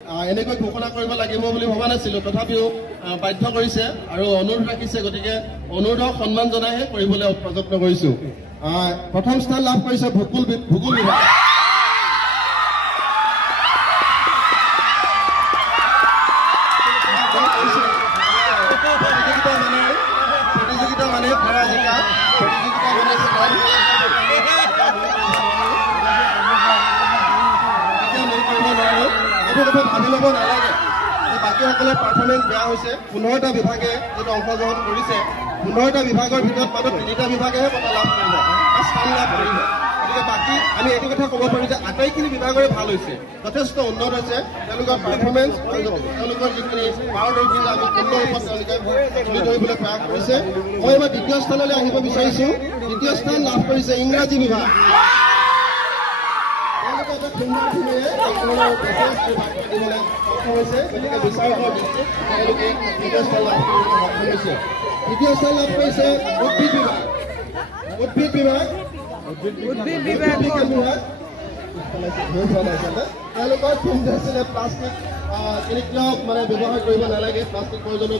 এনেকৈ ঘোষণা কৰিব লাগিব বুলি ভবা নাছিলো, তথাপিও বাধ্য কৰিছে আৰু অনুৰোধ ৰাখিছে, গতিকে অনুৰোধক সন্মান জনাইহে কৰিবলৈ প্ৰযত্ন কৰিছো। প্ৰথম স্থান লাভ কৰিছে ভূগোল বিভাগ। প্ৰতিযোগিতা মানে ভাড়া জিকা, প্ৰতিযোগিতা মানে ভাবি ল'ব নালাগে যে বাকীসকলে পাৰফৰ্মেঞ্চ বেয়া হৈছে। 15টা বিভাগে যিটো অংশগ্ৰহণ কৰিছে, 15টা বিভাগৰ ভিতৰত মাত্ৰ 3টা বিভাগেহে বঁটা লাভ কৰিব বা স্থান লাভ কৰিব। গতিকে বাকী আমি এইটো কথা ক'ব পাৰোঁ যে আটাইখিনি বিভাগৰে ভাল হৈছে, যথেষ্ট উন্নত হৈছে তেওঁলোকৰ পাৰফৰ্মেঞ্চ, তেওঁলোকৰ যিখিনি পাৰদৰ্শিতা আমি পূৰ্ণ ৰূপত তেওঁলোকে তুলি ধৰিবলৈ প্ৰয়াস কৰিছে। মই এবাৰ দ্বিতীয় স্থানলৈ আহিব বিচাৰিছোঁ। দ্বিতীয় স্থান লাভ কৰিছে ইংৰাজী বিভাগ। দ্বিতীয় স্থান লাভ কৰিছে উদ্ভিদ বিভাগ। তেওঁলোকৰ থিমটো আছিলে প্লাষ্টিক কেনেকৈ মানে ব্যৱহাৰ কৰিব নালাগে, প্লাষ্টিক প্ৰয়োজন